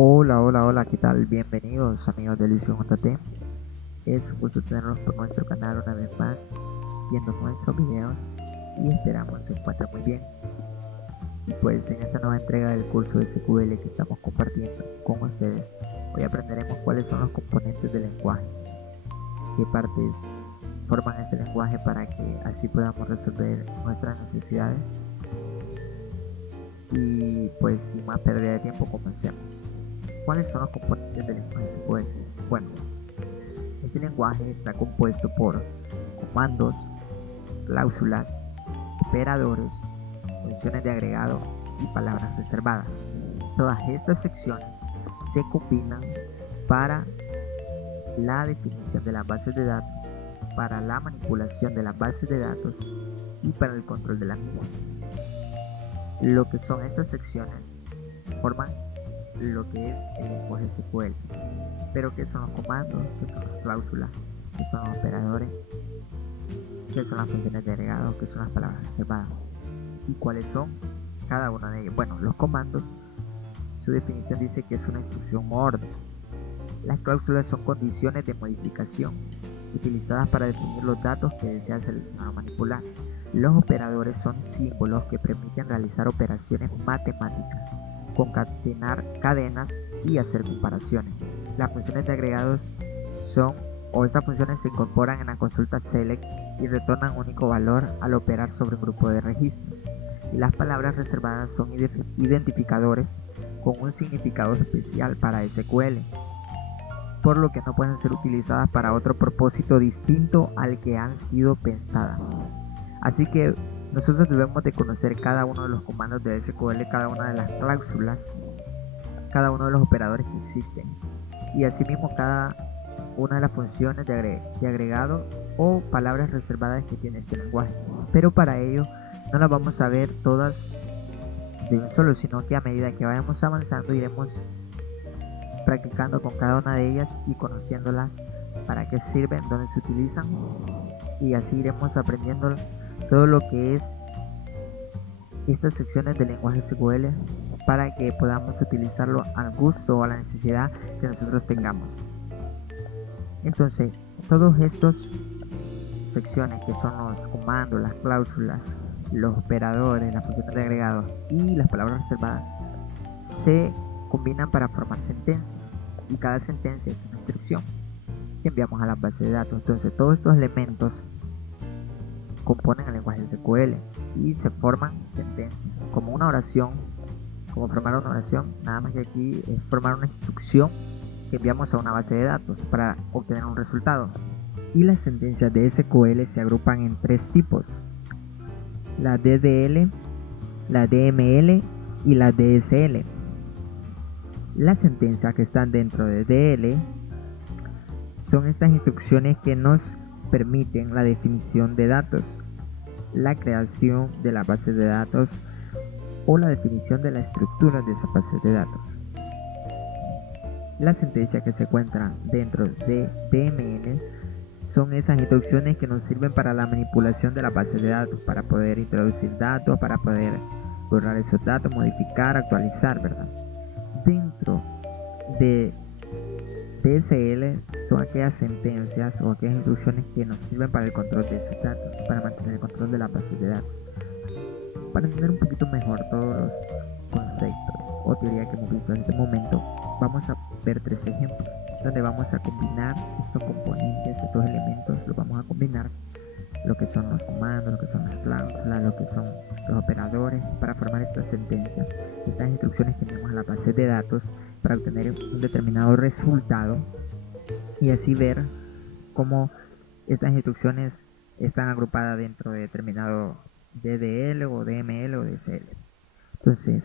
Hola, hola, hola, ¿qué tal? Bienvenidos amigos de Liceo JT. Es un gusto tenerlos por nuestro canal una vez más, viendo nuestros videos y esperamos se encuentren muy bien. Y pues en esta nueva entrega del curso de SQL que estamos compartiendo con ustedes, hoy aprenderemos cuáles son los componentes del lenguaje, qué partes forman este lenguaje para que así podamos resolver nuestras necesidades. Y pues sin más pérdida de tiempo, comencemos. ¿Cuáles son los componentes del lenguaje SQL? Bueno, este lenguaje está compuesto por comandos, cláusulas, operadores, funciones de agregado y palabras reservadas. Todas estas secciones se combinan para la definición de las bases de datos, para la manipulación de las bases de datos y para el control de las mismas. Lo que son estas secciones forman lo que es el lenguaje SQL. Pero ¿qué son los comandos? ¿Qué son las cláusulas? ¿Qué son los operadores? ¿Qué son las funciones de agregado? ¿Qué son las palabras reservadas? ¿Y cuáles son cada una de ellas? Bueno, los comandos, su definición dice que es una instrucción o orden. Las cláusulas son condiciones de modificación utilizadas para definir los datos que desea seleccionar o manipular. Los operadores son símbolos que permiten realizar operaciones matemáticas, concatenar cadenas y hacer comparaciones. Las funciones de agregados estas funciones se incorporan en la consulta select y retornan un único valor al operar sobre un grupo de registros. Y las palabras reservadas son identificadores con un significado especial para SQL, por lo que no pueden ser utilizadas para otro propósito distinto al que han sido pensadas. Así que nosotros debemos de conocer cada uno de los comandos de SQL, cada una de las cláusulas, cada uno de los operadores que existen y asimismo cada una de las funciones de agregado o palabras reservadas que tiene este lenguaje. Pero para ello no las vamos a ver todas de un solo, sino que a medida que vayamos avanzando iremos practicando con cada una de ellas y conociéndolas, para qué sirven, dónde se utilizan, y así iremos aprendiendo todo lo que es estas secciones del lenguaje SQL para que podamos utilizarlo al gusto o a la necesidad que nosotros tengamos. Entonces, todos estos secciones que son los comandos, las cláusulas, los operadores, las funciones de agregado y las palabras reservadas se combinan para formar sentencias, y cada sentencia es una instrucción que enviamos a la base de datos. Entonces todos estos elementos componen el lenguaje SQL y se forman sentencias como una oración, como formar una oración, nada más que aquí es formar una instrucción que enviamos a una base de datos para obtener un resultado. Y las sentencias de SQL se agrupan en tres tipos: la DDL, la DML y la DSL. Las sentencias que están dentro de DL son estas instrucciones que nos permiten la definición de datos, la creación de la base de datos o la definición de la estructura de esa base de datos. Las sentencias que se encuentran dentro de DML son esas instrucciones que nos sirven para la manipulación de la base de datos, para poder introducir datos, para poder borrar esos datos, modificar, actualizar, ¿verdad? Dentro de DSL son aquellas sentencias o aquellas instrucciones que nos sirven para el control de esos datos, para mantener el control de la base de datos. Para entender un poquito mejor todos los conceptos o teoría que hemos visto en este momento, vamos a ver tres ejemplos donde vamos a combinar estos componentes, estos elementos, los vamos a combinar, lo que son los comandos, lo que son las cláusulas, lo que son los operadores, para formar estas sentencias, estas instrucciones que tenemos en la base de datos para obtener un determinado resultado, y así ver cómo estas instrucciones están agrupadas dentro de determinado DDL o DML o DSL. Entonces,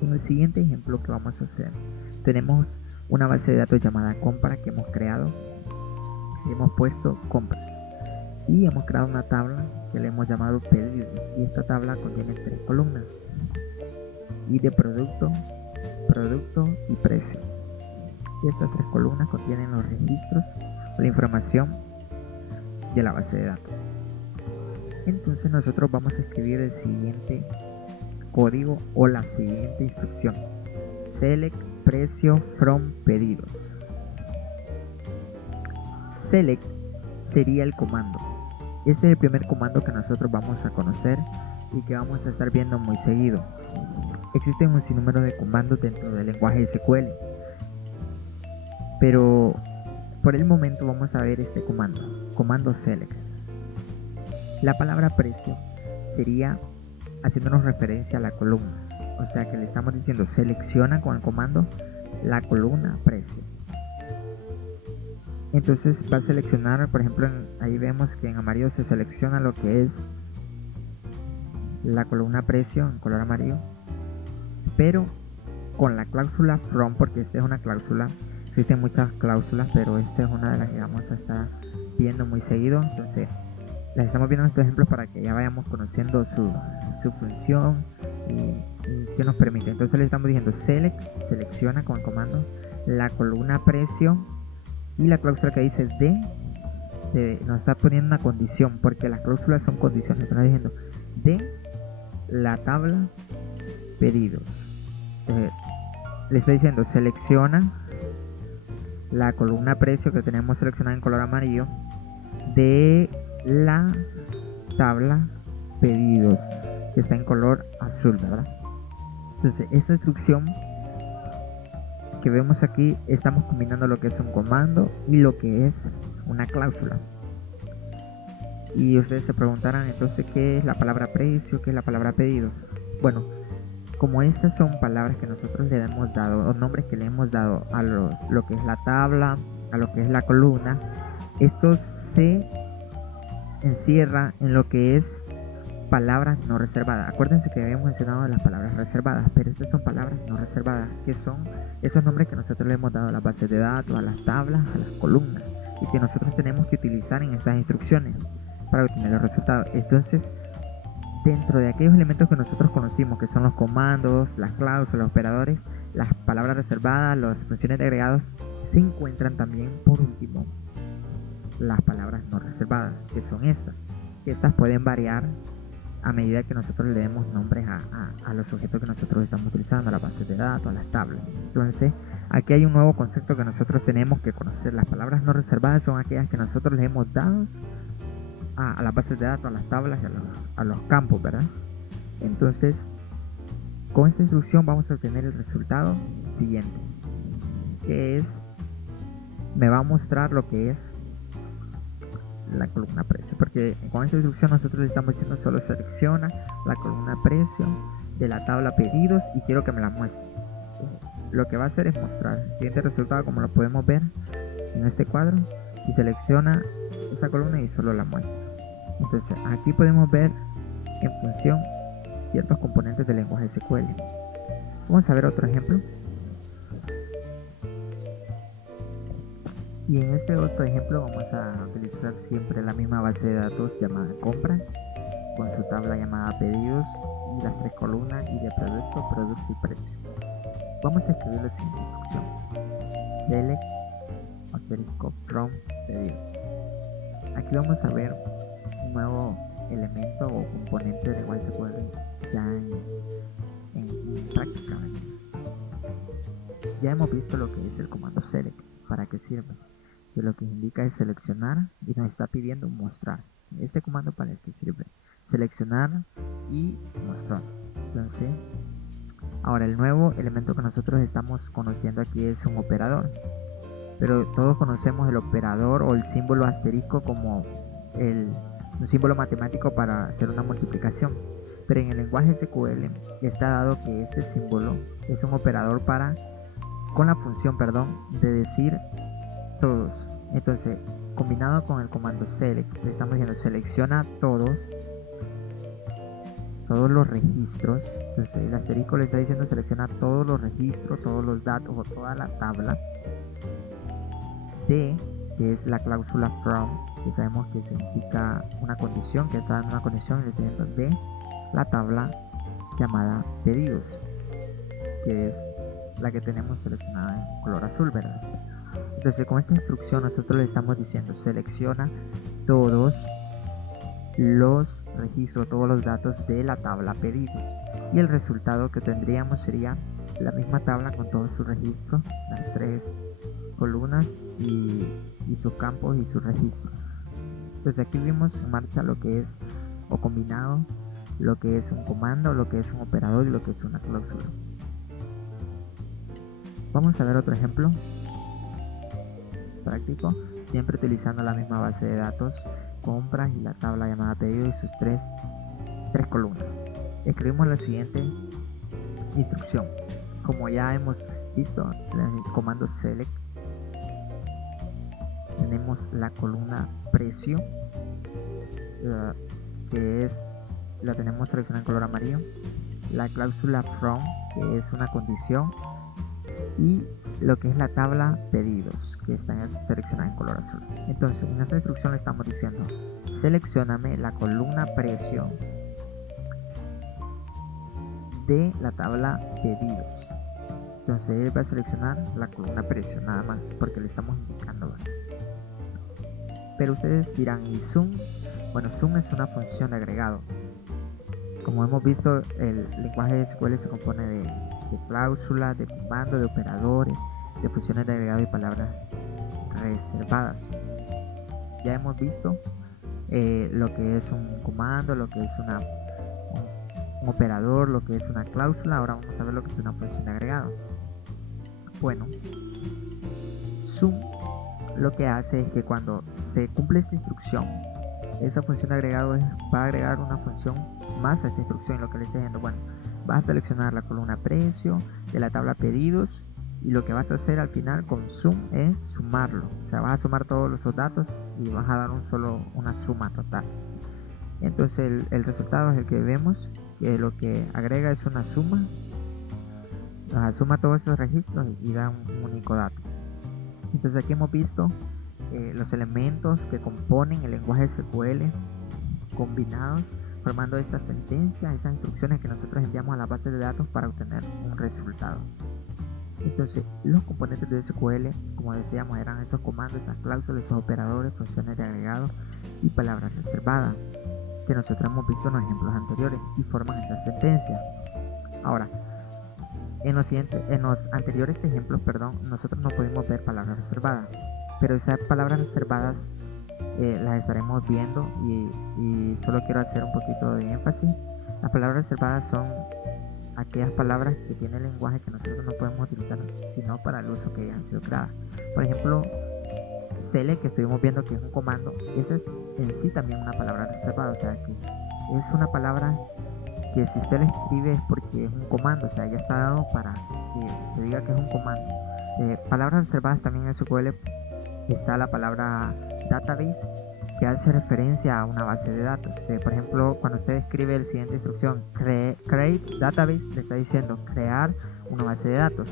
en el siguiente ejemplo que vamos a hacer, tenemos una base de datos llamada compra que hemos creado. Hemos puesto compras y hemos creado una tabla que le hemos llamado pedidos, y esta tabla contiene tres columnas: y de producto, producto y precio. Y estas tres columnas contienen los registros o la información de la base de datos. Entonces nosotros vamos a escribir el siguiente código o la siguiente instrucción. select precio from pedidos. Select sería el comando. Este es el primer comando que nosotros vamos a conocer y que vamos a estar viendo muy seguido. Existen un sinnúmero de comandos dentro del lenguaje SQL, pero por el momento vamos a ver este comando select. La palabra precio sería haciéndonos referencia a la columna, o sea que le estamos diciendo selecciona con el comando la columna precio. Entonces va a seleccionar, por ejemplo, ahí vemos que en amarillo se selecciona lo que es la columna precio en color amarillo, pero con la cláusula from, porque esta es una cláusula. Existen muchas cláusulas, pero esta es una de las que vamos a estar viendo muy seguido. Entonces las estamos viendo en estos ejemplos para que ya vayamos conociendo su función y qué nos permite. Entonces le estamos diciendo select, selecciona con el comando la columna precio, y la cláusula que dice nos está poniendo una condición, porque las cláusulas son condiciones. Estamos diciendo de la tabla pedidos. Le estoy diciendo selecciona la columna precio que tenemos seleccionada en color amarillo de la tabla pedidos que está en color azul, ¿verdad? Entonces esta instrucción que vemos aquí, estamos combinando lo que es un comando y lo que es una cláusula. Y ustedes se preguntarán entonces qué es la palabra precio, qué es la palabra pedido. Bueno, como estas son palabras que nosotros le hemos dado, o nombres que le hemos dado a lo que es la tabla, a lo que es la columna, esto se encierra en lo que es palabras no reservadas. Acuérdense que habíamos mencionado las palabras reservadas, pero estas son palabras no reservadas, que son esos nombres que nosotros le hemos dado a las bases de datos, a las tablas, a las columnas, y que nosotros tenemos que utilizar en estas instrucciones para obtener los resultados. Entonces, dentro de aquellos elementos que nosotros conocimos, que son los comandos, las cláusulas, los operadores, las palabras reservadas, las funciones de agregados, se encuentran también, por último, las palabras no reservadas, que son estas. Estas pueden variar a medida que nosotros le demos nombres a los objetos que nosotros estamos utilizando, a las bases de datos, a las tablas. Entonces, aquí hay un nuevo concepto que nosotros tenemos que conocer. Las palabras no reservadas son aquellas que nosotros le hemos dado a las bases de datos, a las tablas y a los campos, ¿verdad? Entonces, con esta instrucción vamos a obtener el resultado siguiente, que es, me va a mostrar lo que es la columna precio, porque con esta instrucción nosotros le estamos diciendo solo selecciona la columna precio de la tabla pedidos y quiero que me la muestre. Lo que va a hacer es mostrar el siguiente resultado, como lo podemos ver en este cuadro, y selecciona esa columna y solo la muestra. Entonces aquí podemos ver en función ciertos componentes del lenguaje SQL. Vamos a ver otro ejemplo. Y en este otro ejemplo vamos a utilizar siempre la misma base de datos llamada compras, con su tabla llamada pedidos y las tres columnas y de producto y precio. Vamos a escribir la siguiente instrucción: select asterisco from pedidos. Aquí vamos a ver un nuevo elemento o componente de SQL ya en práctica. Ya hemos visto lo que es el comando select, para qué sirve, que lo que indica es seleccionar y nos está pidiendo mostrar. Este comando para el que sirve, seleccionar y mostrar. Entonces, ahora el nuevo elemento que nosotros estamos conociendo aquí es un operador, pero todos conocemos el operador o el símbolo asterisco como un símbolo matemático para hacer una multiplicación, pero en el lenguaje SQL está dado que este símbolo es un operador con la función, de decir todos. Entonces, combinado con el comando select, le estamos diciendo selecciona todos los registros. Entonces el asterisco le está diciendo selecciona todos los registros, todos los datos o toda la tabla de, que es la cláusula from, que sabemos que significa una condición, que está en una condición, y le está diciendo de la tabla llamada pedidos, que es la que tenemos seleccionada en color azul, ¿verdad? Entonces con esta instrucción nosotros le estamos diciendo selecciona todos los registros, todos los datos de la tabla pedidos, y el resultado que tendríamos sería la misma tabla con todos sus registros, las 3 columnas y sus campos y sus registros. Entonces aquí vimos en marcha lo que es o combinado, lo que es un comando, lo que es un operador y lo que es una cláusula. Vamos a ver otro ejemplo práctico, siempre utilizando la misma base de datos, compras y la tabla llamada pedido y sus tres columnas. Escribimos la siguiente instrucción. Como ya hemos visto en el comando select, tenemos la columna precio, que la tenemos seleccionada en color amarillo, la cláusula from, que es una condición, y lo que es la tabla pedidos, que está seleccionada en color azul. Entonces en esta instrucción le estamos diciendo: seleccioname la columna precio de la tabla pedidos. Entonces él va a seleccionar la columna precio nada más, porque le estamos indicando. Pero ustedes dirán, ¿y zoom? Bueno, zoom es una función de agregado. Como hemos visto, el lenguaje de SQL se compone de cláusulas, de comandos, de operadores, de funciones de agregado y palabras reservadas. Ya hemos visto lo que es un comando, lo que es un operador, lo que es una cláusula. Ahora vamos a ver lo que es una función de agregado. Bueno, zoom lo que hace es que cuando se cumple esta instrucción, esa función de agregado va a agregar una función más a esta instrucción. Lo que le está diciendo, bueno, vas a seleccionar la columna precio de la tabla pedidos, y lo que vas a hacer al final con zoom es sumarlo. O sea, vas a sumar todos los datos y vas a dar una suma total. Entonces el resultado es el que vemos, que lo que agrega es una suma, suma todos esos registros y da un único dato. Entonces aquí hemos visto los elementos que componen el lenguaje SQL combinados, formando estas sentencias, esas instrucciones que nosotros enviamos a la base de datos para obtener un resultado. Entonces los componentes de SQL, como decíamos, eran esos comandos, esas cláusulas, esos operadores, funciones de agregado y palabras reservadas, que nosotros hemos visto en los ejemplos anteriores y forman estas sentencias. Ahora, en los anteriores ejemplos, nosotros no pudimos ver palabras reservadas, pero esas palabras reservadas las estaremos viendo, y solo quiero hacer un poquito de énfasis. Las palabras reservadas son aquellas palabras que tiene el lenguaje que nosotros no podemos utilizar sino para el uso que han sido creadas. Por ejemplo, select, que estuvimos viendo que es un comando, esa es en sí también una palabra reservada. O sea que es una palabra que si usted la escribe es porque es un comando, o sea, ya está dado para que se diga que es un comando. Palabras reservadas también en SQL está la palabra database, que hace referencia a una base de datos. Por ejemplo, cuando usted escribe la siguiente instrucción, create database, le está diciendo crear una base de datos.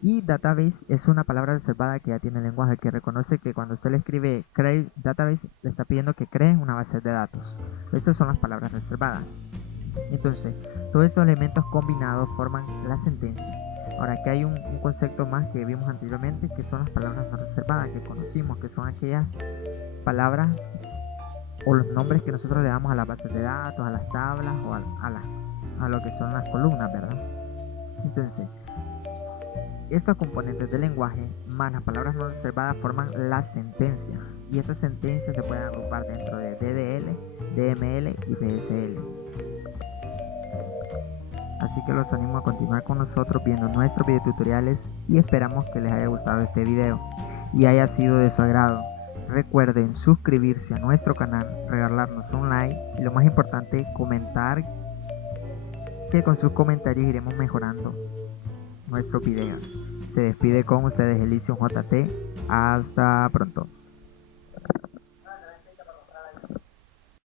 Y database es una palabra reservada que ya tiene el lenguaje, que reconoce que cuando usted le escribe create database, le está pidiendo que cree una base de datos. Estas son las palabras reservadas. Entonces, todos estos elementos combinados forman la sentencia. Ahora, aquí hay un concepto más que vimos anteriormente, que son las palabras no reservadas, que conocimos, que son aquellas palabras o los nombres que nosotros le damos a las bases de datos, a las tablas o a lo que son las columnas, ¿verdad? Entonces, estos componentes del lenguaje más las palabras no reservadas forman la sentencia, y estas sentencias se pueden agrupar dentro de DDL, DML y DSL. Así que los animo a continuar con nosotros viendo nuestros videotutoriales, y esperamos que les haya gustado este video y haya sido de su agrado. Recuerden suscribirse a nuestro canal, regalarnos un like y, lo más importante, comentar, que con sus comentarios iremos mejorando nuestros videos. Se despide con ustedes Elysium JT. Hasta pronto.